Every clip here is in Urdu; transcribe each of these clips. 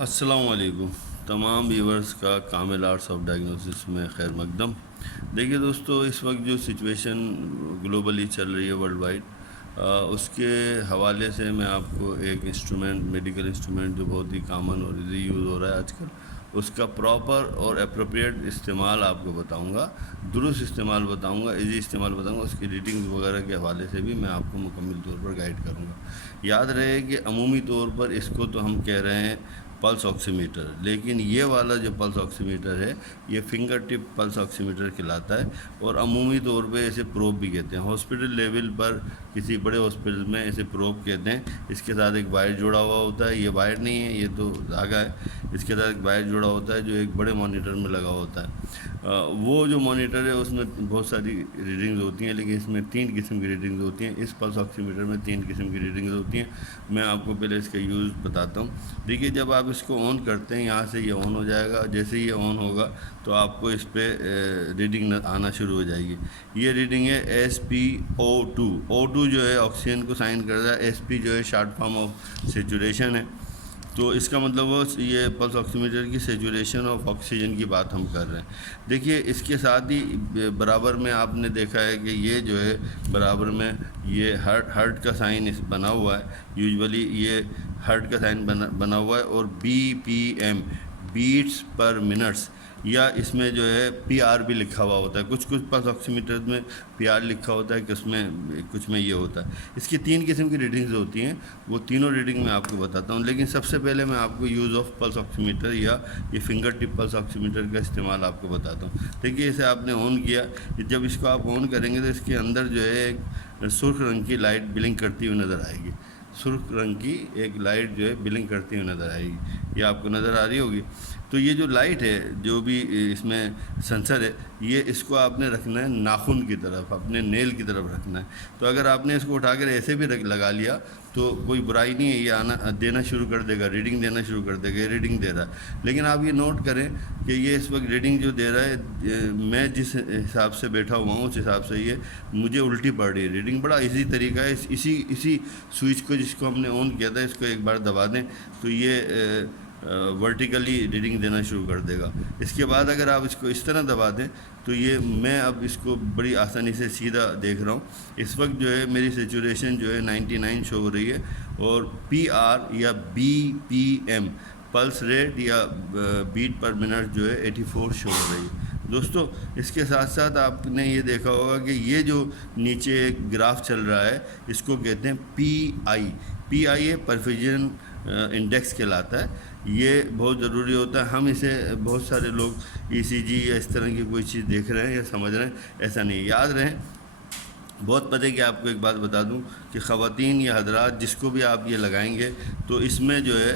السلام علیکم تمام ویورز کا کامل آرٹس آف ڈائگنوسس میں خیر مقدم۔ دیکھیے دوستو، اس وقت جو سچویشن گلوبلی چل رہی ہے ورلڈ وائڈ، اس کے حوالے سے میں آپ کو ایک انسٹرومنٹ، میڈیکل انسٹرومنٹ جو بہت ہی کامن اور ایزی یوز ہو رہا ہے آج کل، اس کا پراپر اور اپروپریٹ استعمال آپ کو بتاؤں گا، درست استعمال بتاؤں گا، ایزی استعمال بتاؤں گا۔ اس کی ریٹنگز وغیرہ کے حوالے سے بھی میں آپ کو مکمل طور پر گائیڈ کروں گا۔ یاد رہے کہ عمومی طور پر اس کو تو ہم کہہ رہے ہیں پلس آکسی میٹر، لیکن یہ والا جو پلس آکسی میٹر ہے یہ فنگر ٹپ پلس آکسی میٹر کہلاتا ہے، اور عمومی طور پہ اسے پروب بھی کہتے ہیں۔ ہاسپٹل لیول پر کسی بڑے ہاسپٹل میں اسے پروب کہتے ہیں۔ اس کے ساتھ ایک وائر جوڑا ہوا ہوتا ہے، یہ وائر نہیں ہے، یہ تو دھاگا ہے۔ اس کے ساتھ ایک وائر جوڑا ہوتا ہے جو ایک بڑے مانیٹر میں لگا ہوتا ہے۔ وہ جو مانیٹر ہے اس میں بہت ساری ریڈنگز ہوتی ہیں، لیکن اس میں 3 قسم کی ریڈنگز ہوتی ہیں۔ اس پلس آکسی میٹر میں 3 قسم کی ریڈنگز ہوتی ہیں۔ میں آپ کو پہلے اس کا یوز بتاتا ہوں۔ دیکھیے، جب آپ اس کو آن کرتے ہیں، یہاں سے یہ آن ہو جائے گا۔ جیسے ہی یہ آن ہوگا تو آپ کو اس پہ ریڈنگ آنا شروع ہو جائے گی۔ یہ ریڈنگ ہے SpO2۔ O2 جو ہے آکسیجن کو سائن کر رہا ہے، SP جو ہے شارٹ فارم آف سیچوریشن ہے۔ تو اس کا مطلب وہ یہ پلس آکسی میٹر کی سیچوریشن آف آکسیجن کی بات ہم کر رہے ہیں۔ دیکھیے، اس کے ساتھ ہی برابر میں آپ نے دیکھا ہے کہ یہ جو ہے برابر میں یہ ہارٹ کا سائن بنا ہوا ہے۔ یوزولی یہ ہارٹ کا سائن بنا ہوا ہے، اور BPM بیٹس پر منٹس، یا اس میں جو ہے PR بھی لکھا ہوا ہوتا ہے۔ کچھ پلس آکسی میٹر میں PR لکھا ہوتا ہے، کچھ میں یہ ہوتا ہے۔ اس کی 3 قسم کی ریڈنگز ہوتی ہیں، وہ تینوں ریڈنگ میں آپ کو بتاتا ہوں۔ لیکن سب سے پہلے میں آپ کو یوز آف پلس آکسی میٹر یا یہ فنگر ٹپ پلس آکسی میٹر کا استعمال آپ کو بتاتا ہوں۔ دیکھیے، اسے آپ نے آن کیا، جب اس کو آپ آن کریں گے تو اس کے اندر جو ہے ایک سرخ رنگ کی لائٹ بلنک کرتی ہوئی نظر آئے گی۔ سرخ رنگ کی ایک لائٹ جو ہے بلنک کرتی ہوئی نظر آئے گی، یہ آپ کو نظر آ رہی ہوگی۔ تو یہ جو لائٹ ہے، جو بھی اس میں سنسر ہے، یہ اس کو آپ نے رکھنا ہے ناخن کی طرف، اپنے نیل کی طرف رکھنا ہے۔ تو اگر آپ نے اس کو اٹھا کر ایسے بھی لگا لیا تو کوئی برائی نہیں ہے، یہ دینا شروع کر دے گا، ریڈنگ دینا شروع کر دے گا۔ یہ ریڈنگ دے رہا ہے، لیکن آپ یہ نوٹ کریں کہ یہ اس وقت ریڈنگ جو دے رہا ہے، میں جس حساب سے بیٹھا ہوا ہوں اس حساب سے یہ مجھے الٹی پڑ رہی ہے۔ ریڈنگ بڑا ایزی طریقہ ہے، اسی سوئچ کو جس کو ہم نے آن کیا تھا، اس کو ایک بار دبا دیں تو یہ ورٹیکلی ریڈنگ دینا شروع کر دے گا۔ اس کے بعد اگر آپ اس کو اس طرح دبا دیں تو یہ میں اب اس کو بڑی آسانی سے سیدھا دیکھ رہا ہوں۔ اس وقت جو ہے میری سیچوریشن جو ہے 99 شو ہو رہی ہے، اور PR یا BPM پلس ریٹ یا بیٹ پر منٹ جو ہے 84 شو ہو رہی ہے۔ دوستو، اس کے ساتھ ساتھ آپ نے یہ دیکھا ہوگا کہ یہ جو نیچے ایک گراف چل رہا ہے، اس کو کہتے ہیں PI پرفیوژن انڈیکس کہلاتا ہے۔ یہ بہت ضروری ہوتا ہے۔ ہم اسے بہت سارے لوگ ECG یا اس طرح کی کوئی چیز دیکھ رہے ہیں یا سمجھ رہے ہیں، ایسا نہیں۔ یاد رہیں، بہت پتہ کہ آپ کو ایک بات بتا دوں کہ خواتین یا حضرات جس کو بھی آپ یہ لگائیں گے تو اس میں جو ہے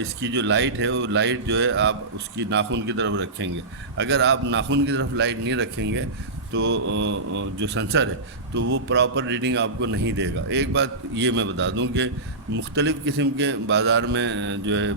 اس کی جو لائٹ ہے، وہ لائٹ جو ہے آپ اس کی ناخن کی طرف رکھیں گے۔ اگر آپ ناخن کی طرف لائٹ نہیں رکھیں گے تو جو سنسر ہے تو وہ پراپر ریڈنگ آپ کو نہیں دے گا۔ ایک بات یہ میں بتا دوں کہ مختلف قسم کے بازار میں جو ہے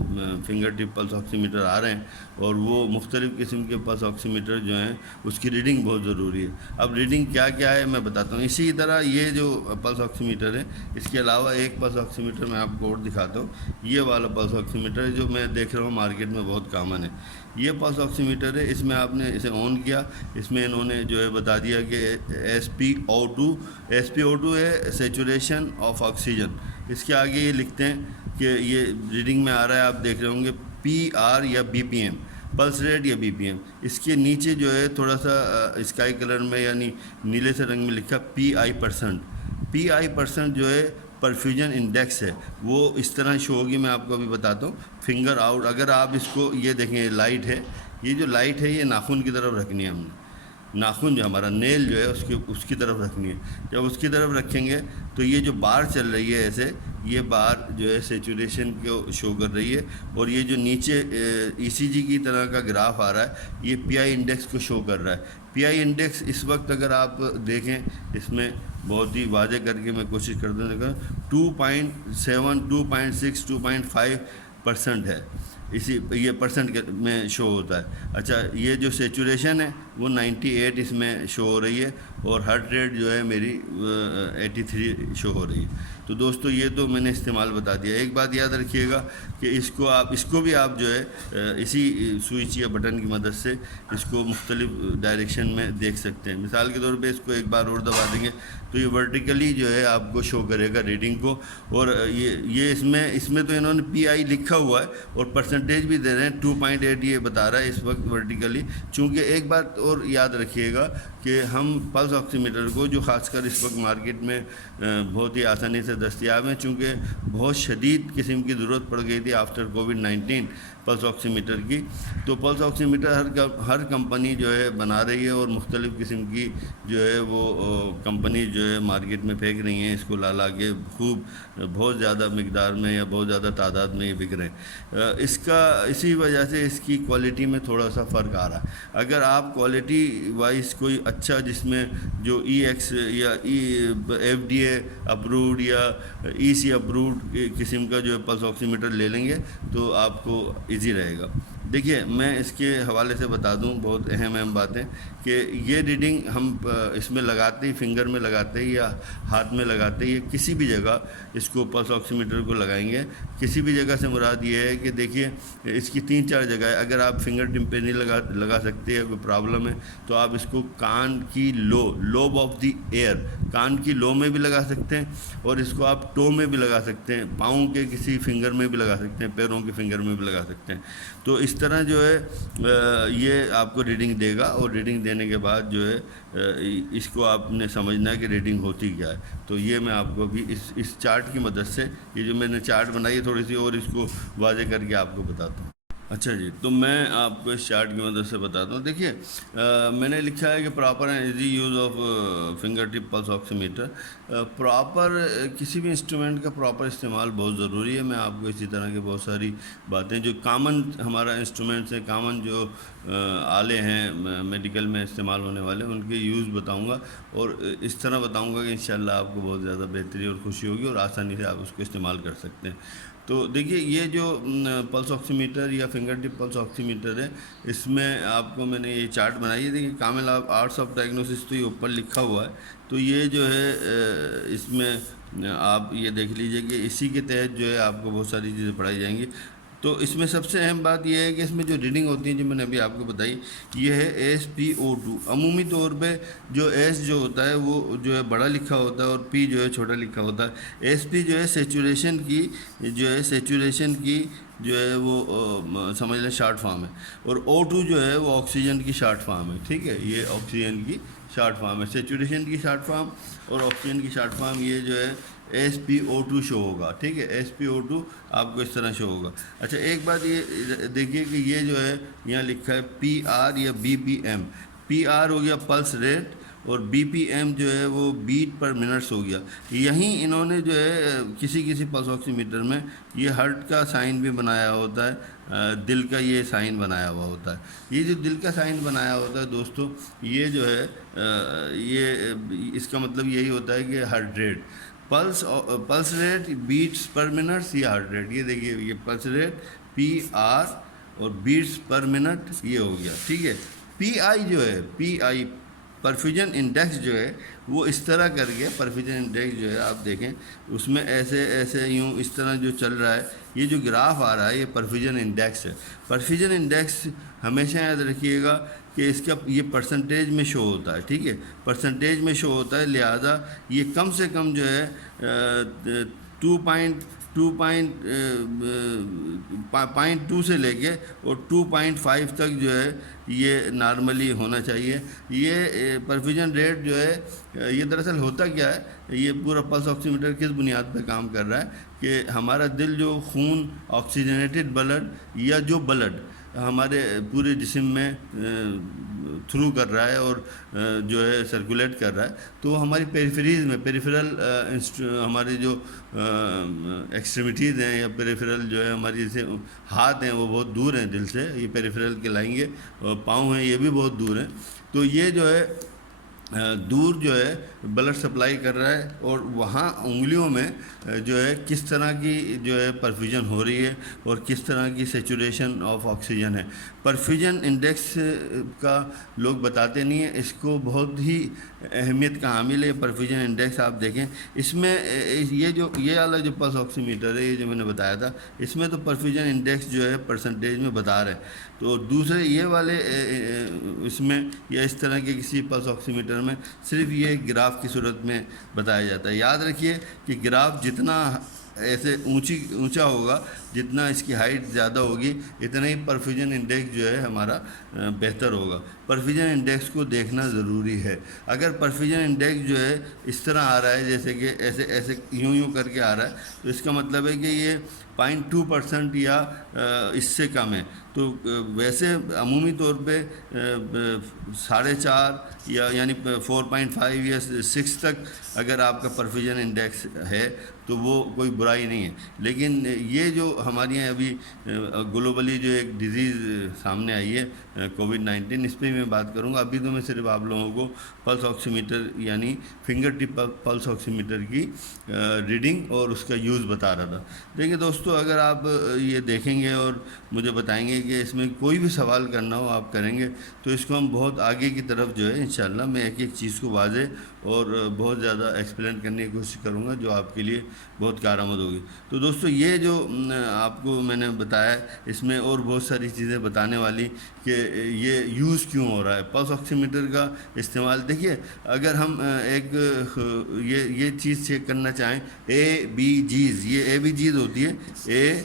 فنگر ٹپ پلس آکسی میٹر آ رہے ہیں، اور وہ مختلف قسم کے پلس آکسی میٹر جو ہیں اس کی ریڈنگ بہت ضروری ہے۔ اب ریڈنگ کیا ہے میں بتاتا ہوں۔ اسی طرح یہ جو پلس آکسی میٹر ہے، اس کے علاوہ ایک پلس آکسی میٹر میں آپ کو اور دکھاتا ہوں۔ یہ والا پلس آکسی میٹر ہے جو میں دیکھ رہا ہوں مارکیٹ میں بہت کامن ہے۔ یہ پلس آکسی میٹر ہے، اس میں آپ نے اسے آن کیا، اس میں انہوں نے جو ہے بتا دیا کہ SpO2 ہے سیچوریشن آف آکسیجن۔ اس کے آگے یہ لکھتے ہیں کہ یہ ریڈنگ میں آ رہا ہے، آپ دیکھ رہے ہوں گے PR یا BPM پلس ریٹ یا BPM۔ اس کے نیچے جو ہے تھوڑا سا اسکائی کلر میں یعنی نیلے سے رنگ میں لکھا PI% جو ہے پرفیوژن انڈیکس ہے، وہ اس طرح شو ہوگی۔ میں آپ کو ابھی بتاتا ہوں۔ فنگر آؤٹ، اگر آپ اس کو یہ دیکھیں، لائٹ ہے، یہ جو لائٹ ہے یہ ناخن کی طرف رکھنی ہے ہم نے۔ ناخن جو ہمارا نیل جو ہے اس کی طرف رکھنی ہے۔ جب اس کی طرف رکھیں گے تو یہ جو بار چل رہی ہے ایسے، یہ بار جو ہے سیچوریشن کو شو کر رہی ہے، اور یہ جو نیچے ECG کی طرح کا گراف آ رہا ہے، یہ PI انڈیکس کو شو کر رہا ہے۔ PI انڈیکس اس وقت اگر آپ دیکھیں، اس میں بہت ہی واضح کر کے میں کوشش کرتا ہوں، 2.7 2.6 2.5% ہے۔ یہ پرسنٹ میں شو ہوتا ہے۔ اچھا، یہ جو سیچوریشن ہے وہ 98 اس میں شو ہو رہی ہے، اور ہارٹ ریٹ جو ہے میری 83 شو ہو رہی ہے۔ تو دوستو یہ تو میں نے استعمال بتا دیا. ایک بات یاد رکھیے گا کہ اس کو بھی آپ جو ہے اسی سوئچ یا بٹن کی مدد سے اس کو مختلف ڈائریکشن میں دیکھ سکتے ہیں. مثال کے طور پہ اس کو ایک بار اور دبا دیں گے تو یہ ورٹیکلی جو ہے آپ کو شو کرے گا ریڈنگ کو. اور یہ اس میں تو انہوں نے پی آئی لکھا ہوا ہے اور پرسنٹیج بھی دے رہے ہیں. 2.8 یہ بتا رہا ہے اس وقت ورٹیکلی. چونکہ ایک بات اور یاد رکھیے گا کہ ہم پلس آکسی میٹر کو جو خاص کر اس وقت مارکیٹ میں بہت ہی آسانی سے دستیاب ہیں، چونکہ بہت شدید قسم کی ضرورت پڑ گئی تھی آفٹر کووڈ-19 پلس آکسی میٹر کی. تو پلس آکسی میٹر ہر کمپنی جو ہے بنا رہی ہے اور مختلف قسم کی جو ہے وہ کمپنی جو ہے مارکیٹ میں پھینک رہی ہیں اس کو لا کے خوب بہت زیادہ مقدار میں یا بہت زیادہ تعداد میں یہ بک رہے ہیں. اسی وجہ سے اس کی کوالٹی میں تھوڑا سا فرق آ رہا ہے. اگر آپ کوالٹی وائز کوئی اچھا جس میں جو EX یا FDA اپرووڈ یا EC اپرووڈ قسم کا جو ہے پلس آکسی میٹر لے لیں گے تو آپ کو ایزی رہے گا. دیکھیے میں اس کے حوالے سے بتا دوں بہت اہم باتیں کہ یہ ریڈنگ ہم اس میں لگاتے ہی فنگر میں لگاتے ہی یا ہاتھ میں لگاتے ہی کسی بھی جگہ اس کو پلس آکسی میٹر کو لگائیں گے. کسی بھی جگہ سے مراد یہ ہے کہ دیکھیے اس کی 3-4 جگہ ہے. اگر آپ فنگر ٹپ پہ نہیں لگا سکتے یا کوئی پرابلم ہے تو آپ اس کو کان کی لوب آف دی ایئر کان کی لو میں بھی لگا سکتے ہیں اور اس کو آپ ٹو میں بھی لگا سکتے ہیں، پاؤں کے کسی فنگر میں بھی لگا سکتے ہیں، پیروں کے فنگر میں بھی لگا سکتے ہیں. تو اس طرح جو ہے یہ آپ کو ریڈنگ دے گا اور ریڈنگ دینے کے بعد جو ہے اس کو آپ نے سمجھنا ہے کہ ریڈنگ ہوتی کیا ہے. تو یہ میں آپ کو بھی اس چارٹ کی مدد سے یہ جو میں نے چارٹ بنائی ہے تھوڑی سی اور اس کو واضح کر کے آپ کو بتاتا ہوں. اچھا جی، تو میں آپ کو اس چارٹ کی مدد سے بتاتا ہوں. دیکھیے میں نے لکھا ہے کہ proper and easy use of finger tip pulse oximeter. Proper کسی بھی انسٹرومنٹ کا پراپر استعمال بہت ضروری ہے. میں آپ کو اسی طرح کی بہت ساری باتیں جو کامن ہمارا انسٹرومنٹس ہیں، کامن جو آلے ہیں میڈیکل میں استعمال ہونے والے ان کے یوز بتاؤں گا اور اس طرح بتاؤں گا کہ انشاءاللہ آپ کو بہت زیادہ بہتری اور خوشی ہوگی اور آسانی سے آپ اس کو استعمال کر سکتے ہیں. تو دیکھیے یہ جو پلس آکسی میٹر یا فنگر ٹپ پلس آکسی میٹر ہے اس میں آپ کو میں نے یہ چارٹ بنائی ہے. دیکھیے کامل آرٹس آف ڈائگنوسس تو یہ اوپر لکھا ہوا ہے. تو یہ جو ہے اس میں آپ یہ دیکھ لیجئے کہ اسی کے تحت جو ہے آپ کو بہت ساری چیزیں پڑھائی جائیں گی. تو اس میں سب سے اہم بات یہ ہے کہ اس میں جو ریڈنگ ہوتی ہے جو میں نے ابھی آپ کو بتائی یہ ہے SpO2. عمومی طور پہ جو ایس جو ہوتا ہے وہ جو ہے بڑا لکھا ہوتا ہے اور پی جو ہے چھوٹا لکھا ہوتا ہے. SP جو ہے سیچوریشن کی جو ہے وہ سمجھ لیں شارٹ فارم ہے اور O2 جو ہے وہ آکسیجن کی شارٹ فارم ہے. ٹھیک ہے، یہ آکسیجن کی شارٹ فارم ہے، سیچوریشن کی شارٹ فارم اور آکسیجن کی شارٹ فارم. یہ جو ہے SpO2 شو ہوگا. ٹھیک ہے، SpO2 آپ کو اس طرح شو ہوگا. اچھا ایک بات یہ دیکھیے کہ یہ جو ہے یہاں لکھا ہے PR یا BPM. PR ہو گیا پلس ریٹ اور BPM جو ہے وہ بیٹ پر منٹس ہو گیا. یہیں انہوں نے جو ہے کسی پلس آکسی میٹر میں یہ ہارٹ کا سائن بھی بنایا ہوتا ہے، دل کا یہ سائن بنایا ہوا ہوتا ہے. یہ جو دل کا سائن بنایا ہوتا ہے دوستو یہ جو ہے یہ اس کا مطلب یہی ہوتا ہے کہ heart rate pulse rate beats per minutes یا ہارٹ ریٹ. یہ دیکھیے یہ پلس ریٹ PR اور بیٹس پر منٹ یہ ہو گیا. ٹھیک ہے، PI جو ہے PI پرفیوژن انڈیکس جو ہے وہ اس طرح کر کے پرفیوژن انڈیکس جو ہے آپ دیکھیں اس میں ایسے یوں اس طرح جو چل رہا ہے یہ جو گراف آ رہا ہے یہ پرفیوژن انڈیکس ہے. پرفیوژن انڈیکس ہمیشہ یاد رکھیے گا کہ اس کا یہ پرسنٹیج میں شو ہوتا ہے. ٹھیک ہے، پرسنٹیج میں شو ہوتا ہے، لہذا یہ کم سے کم جو ہے 2.2 سے لے کے اور 2.5 تک جو ہے یہ نارملی ہونا چاہیے. یہ پرفیوژن ریٹ جو ہے یہ دراصل ہوتا کیا ہے، یہ پورا پلس آکسی میٹر کس بنیاد پہ کام کر رہا ہے کہ ہمارا دل جو خون آکسیجنیٹڈ بلڈ یا جو بلڈ ہمارے پورے جسم میں تھرو کر رہا ہے اور جو ہے سرکولیٹ کر رہا ہے تو ہماری پیریفریز میں پیریفرل ہماری جو ایکسٹریمٹیز ہیں یا پیریفرل جو ہے ہماری جیسے ہاتھ ہیں وہ بہت دور ہیں دل سے، یہ پیریفرل کے لائیں گے، اور پاؤں ہیں یہ بھی بہت دور ہیں. تو یہ جو ہے دور جو ہے بلڈ سپلائی کر رہا ہے، اور وہاں انگلیوں میں جو ہے کس طرح کی جو ہے پرفیوژن ہو رہی ہے اور کس طرح کی سیچوریشن آف آکسیجن ہے۔ پرفیوژن انڈیکس کا لوگ بتاتے نہیں ہیں، اس کو بہت ہی اہمیت کا حامل ہے پرفیوژن انڈیکس۔ آپ دیکھیں اس میں یہ والا جو پلس آکسی میٹر ہے، یہ جو میں نے بتایا تھا، اس میں تو پرفیوژن انڈیکس جو ہے پرسنٹیج میں بتا رہے ہیں، تو دوسرے یہ والے اس میں یا اس طرح کے کسی پلس آکسی میٹر میں صرف یہ گراف کی صورت میں بتایا جاتا ہے۔ یاد رکھیے کہ گراف جتنا ایسے اونچا ہوگا، جتنا اس کی ہائٹ زیادہ ہوگی، اتنا ہی پرفیوژن انڈیکس جو ہے ہمارا بہتر ہوگا۔ پرفیوژن انڈیکس کو دیکھنا ضروری ہے۔ اگر پرفیوژن انڈیکس جو ہے اس طرح آ رہا ہے، جیسے کہ ایسے یوں کر کے آ رہا ہے، تو اس کا مطلب ہے کہ یہ 0.2% یا اس سے کم ہے۔ تو ویسے عمومی طور پہ 4.5 یعنی 4.5 یا 6 تک اگر آپ کا پرفیوژن انڈیکس ہے تو وہ کوئی برائی نہیں ہے۔ لیکن یہ جو ہمارے یہاں ابھی گلوبلی جو ایک ڈیزیز سامنے آئی ہے کووڈ-19، اس پہ میں بات کروں گا۔ ابھی تو میں صرف آپ لوگوں کو پلس آکسی میٹر یعنی فنگر ٹپ پلس آکسی میٹر کی ریڈنگ اور اس کا یوز بتا رہا تھا۔ دیکھیے دوستو، اگر آپ یہ دیکھیں گے اور مجھے بتائیں گے کہ اس میں کوئی بھی سوال کرنا ہو آپ کریں گے، تو اس کو ہم بہت آگے کی طرف جو ہے انشاءاللہ میں ایک چیز کو واضح اور بہت زیادہ ایکسپلین کرنے کی کوشش کروں گا، جو آپ کے لیے بہت کارآمد ہوگی۔ تو دوستو، یہ جو آپ کو میں نے بتایا، اس میں اور بہت ساری چیزیں بتانے والی کہ یہ یوز کیوں ہو رہا ہے پلس آکسی میٹر کا استعمال۔ دیکھیے اگر ہم ایک یہ چیز چیک کرنا چاہیں، اے بی جیز، یہ اے بی جیز ہوتی ہے، اے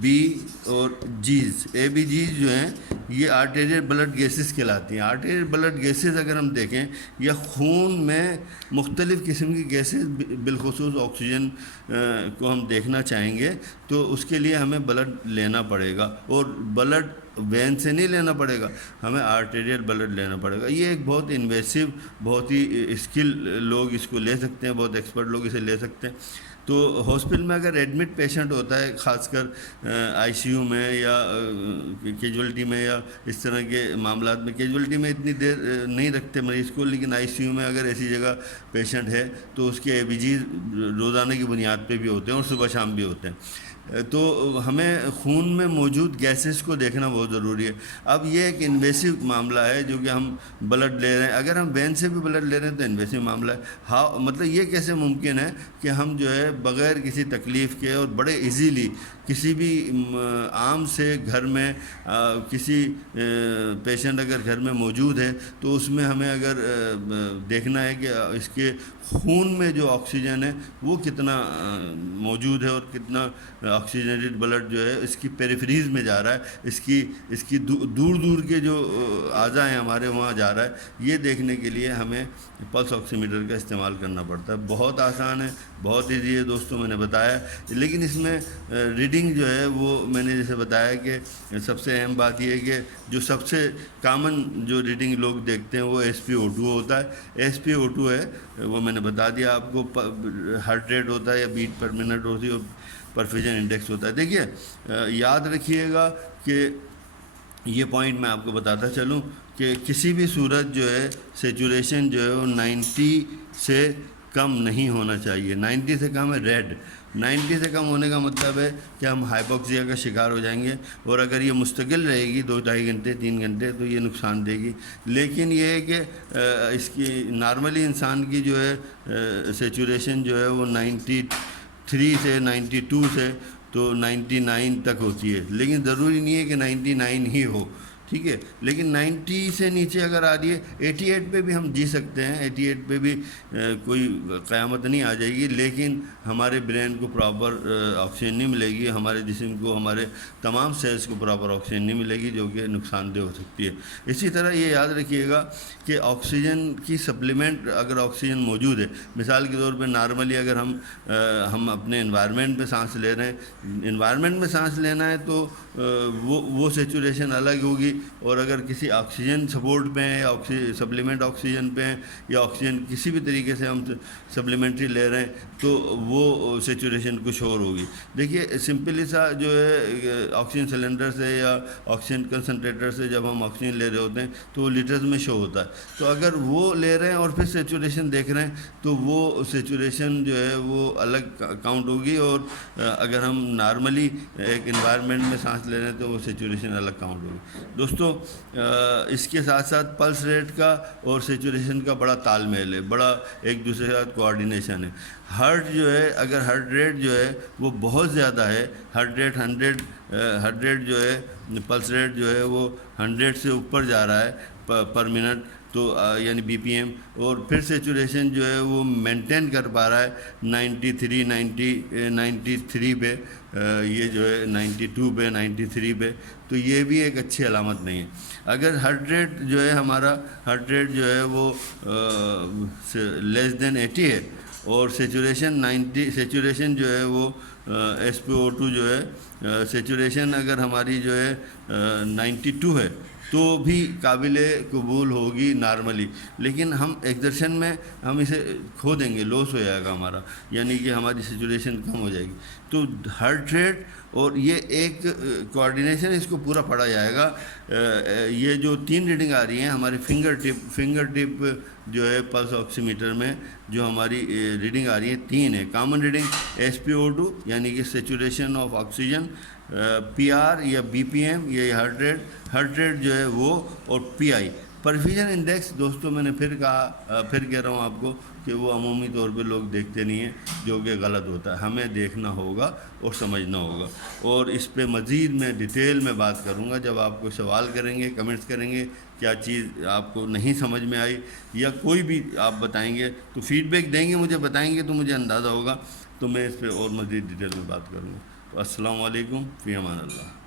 بی اور جیز، اے بی جیز جو ہیں یہ آرٹیریل بلڈ گیسز کہلاتی ہیں۔ آرٹیریل بلڈ گیسز اگر ہم دیکھیں یا خون میں مختلف قسم کی گیسز، بالخصوص آکسیجن کو ہم دیکھنا چاہیں گے تو اس کے لیے ہمیں بلڈ لینا پڑے گا، اور بلڈ وین سے نہیں لینا پڑے گا، ہمیں آرٹیریل بلڈ لینا پڑے گا۔ یہ ایک بہت انویسو، بہت ہی اسکل لوگ اس کو لے سکتے ہیں، بہت ایکسپرٹ لوگ اسے لے سکتے ہیں۔ تو ہاسپٹل میں اگر ایڈمٹ پیشنٹ ہوتا ہے، خاص کر آئی سی یو میں یا کیجویلٹی میں یا اس طرح کے معاملات میں، کیجویلٹی میں اتنی دیر نہیں رکھتے مریض کو، لیکن آئی سی یو میں اگر ایسی جگہ پیشنٹ ہے تو اس کے اے بی جی روزانہ کی بنیاد پہ بھی ہوتے ہیں اور صبح شام بھی ہوتے ہیں۔ تو ہمیں خون میں موجود گیسز کو دیکھنا بہت ضروری ہے۔ اب یہ ایک انویسو معاملہ ہے جو کہ ہم بلڈ لے رہے ہیں، اگر ہم وین سے بھی بلڈ لے رہے ہیں تو انویسو معاملہ ہے۔ مطلب یہ کیسے ممکن ہے کہ ہم جو ہے بغیر کسی تکلیف کے اور بڑے ایزیلی کسی بھی عام سے گھر میں کسی پیشنٹ اگر گھر میں موجود ہے تو اس میں ہمیں اگر دیکھنا ہے کہ اس کے خون میں جو آکسیجن ہے وہ کتنا موجود ہے اور کتنا آکسیجنیٹڈ بلڈ جو ہے اس کی پیریفریز میں جا رہا ہے، اس کی دور کے جو اعضاء ہیں ہمارے وہاں جا رہا ہے، یہ دیکھنے کے لیے ہمیں پلس آکسی میٹر کا استعمال کرنا پڑتا ہے۔ بہت آسان ہے، بہت ایزی ہے دوستوں، میں نے بتایا، لیکن اس میں ریڈنگ جو ہے وہ میں نے جیسے بتایا کہ سب سے اہم بات یہ ہے کہ جو سب سے کامن جو ریڈنگ لوگ دیکھتے ہیں وہ ایس پی او 2 ہوتا ہے۔ ایس پی او 2 ہے وہ میں نے بتا دیا آپ کو، ہارٹ ریٹ ہوتا ہے یا بیٹ پر منٹ ہوتی ہے، اور پرفیوژن انڈیکس ہوتا ہے۔ دیکھیے یاد رکھیے گا کہ یہ پوائنٹ میں آپ کو بتاتا چلوں کہ کسی بھی صورت جو ہے سیچوریشن جو ہے وہ 90 سے کم نہیں ہونا چاہیے۔ 90 سے کم ہے ریڈ، 90 سے کم ہونے کا مطلب ہے کہ ہم ہائپوکسیا کا شکار ہو جائیں گے، اور اگر یہ مستقل رہے گی 2-2.5 گھنٹے 3 گھنٹے تو یہ نقصان دے گی۔ لیکن یہ ہے کہ اس کی نارملی انسان کی جو ہے سیچوریشن جو ہے وہ 93 سے 92 سے تو 99 تک ہوتی ہے، لیکن ضروری نہیں ہے کہ 99 ہی ہو، ٹھیک ہے۔ لیکن 90 سے نیچے اگر آ رہی ہے، 88 پہ بھی ہم جی سکتے ہیں، 88 پہ بھی کوئی قیامت نہیں آ جائے گی، لیکن ہمارے برین کو پراپر آکسیجن نہیں ملے گی، ہمارے جسم کو، ہمارے تمام سیلز کو پراپر آکسیجن نہیں ملے گی، جو کہ نقصان دہ ہو سکتی ہے۔ اسی طرح یہ یاد رکھیے گا کہ آکسیجن کی سپلیمنٹ اگر آکسیجن موجود ہے، مثال کے طور پہ نارملی اگر ہم اپنے انوائرمنٹ میں سانس لے رہے ہیں، انوائرمنٹ میں سانس لینا ہے تو وہ سیچوریشن الگ ہوگی، اور اگر کسی آکسیجن سپورٹ پہ ہیں یا سپلیمنٹ آکسیجن پہ ہیں یا آکسیجن کسی بھی طریقے سے ہم سپلیمنٹری لے رہے ہیں تو وہ سیچوریشن کچھ اور ہوگی. دیکھیے سمپلی سا جو ہے آکسیجن سلنڈر سے یا آکسیجن کنسنٹریٹر سے جب ہم آکسیجن لے رہے ہوتے ہیں تو وہ لیٹرز میں شو ہوتا ہے. تو اگر وہ لے رہے ہیں اور پھر سیچوریشن دیکھ رہے ہیں تو وہ سیچوریشن جو ہے وہ الگ کاؤنٹ ہوگی, اور اگر ہم نارملی ایک انوائرمنٹ میں سانس لے رہے ہیں تو وہ سیچوریشن الگ کاؤنٹ ہوگی. دوستو اس کے ساتھ ساتھ پلس ریٹ کا اور سیچوریشن کا بڑا تال میل ہے, بڑا ایک دوسرے کے ساتھ کوآرڈینیشن ہے. ہارٹ جو ہے, اگر ہارٹ ریٹ جو ہے وہ بہت زیادہ ہے, ہارٹ ریٹ جو ہے پلس ریٹ جو ہے وہ 100 سے اوپر جا رہا ہے پر منٹ, تو یعنی بی پی ایم, اور پھر سیچوریشن جو ہے وہ مینٹین کر پا رہا ہے 93 پہ, یہ جو ہے 92 پہ 93 پہ, تو یہ بھی ایک اچھی علامت نہیں ہے. اگر ہارٹ ریٹ جو ہے ہمارا ہارٹ ریٹ جو ہے وہ لیس دین 80 ہے اور سیچوریشن جو ہے وہ SpO2 جو ہے سیچوریشن اگر ہماری جو ہے 92 ہے تو بھی قابل قبول ہوگی نارملی, لیکن ہم ایکزرشن میں ہم اسے کھو دیں گے, لوس ہو جائے گا ہمارا, یعنی کہ ہماری سیچوریشن کم ہو جائے گی. تو ہارٹ ریٹ اور یہ ایک کوآرڈینیشن اس کو پورا پڑھا جائے گا. یہ جو 3 ریڈنگ آ رہی ہیں ہمارے فنگر ٹپ جو ہے پلس آکسی میٹر میں جو ہماری ریڈنگ آ رہی ہے 3 ہے. کامن ریڈنگ SpO2 یعنی کہ سیچوریشن آف آکسیجن, PR یا BPM یہ ہارٹ ریٹ جو ہے وہ, اور PI پرفیوژن انڈیکس. دوستوں میں نے پھر کہہ رہا ہوں آپ کو کہ وہ عمومی طور پہ لوگ دیکھتے نہیں ہیں, جو کہ غلط ہوتا ہے. ہمیں دیکھنا ہوگا اور سمجھنا ہوگا, اور اس پہ مزید میں ڈیٹیل میں بات کروں گا جب آپ کو سوال کریں گے, کمنٹس کریں گے, کیا چیز آپ کو نہیں سمجھ میں آئی یا کوئی بھی آپ بتائیں گے تو فیڈ بیک دیں گے, مجھے بتائیں گے تو مجھے اندازہ ہوگا, تو میں اس پہ اور مزید ڈیٹیل میں بات کروں گا. السلام علیکم, فی امان اللہ.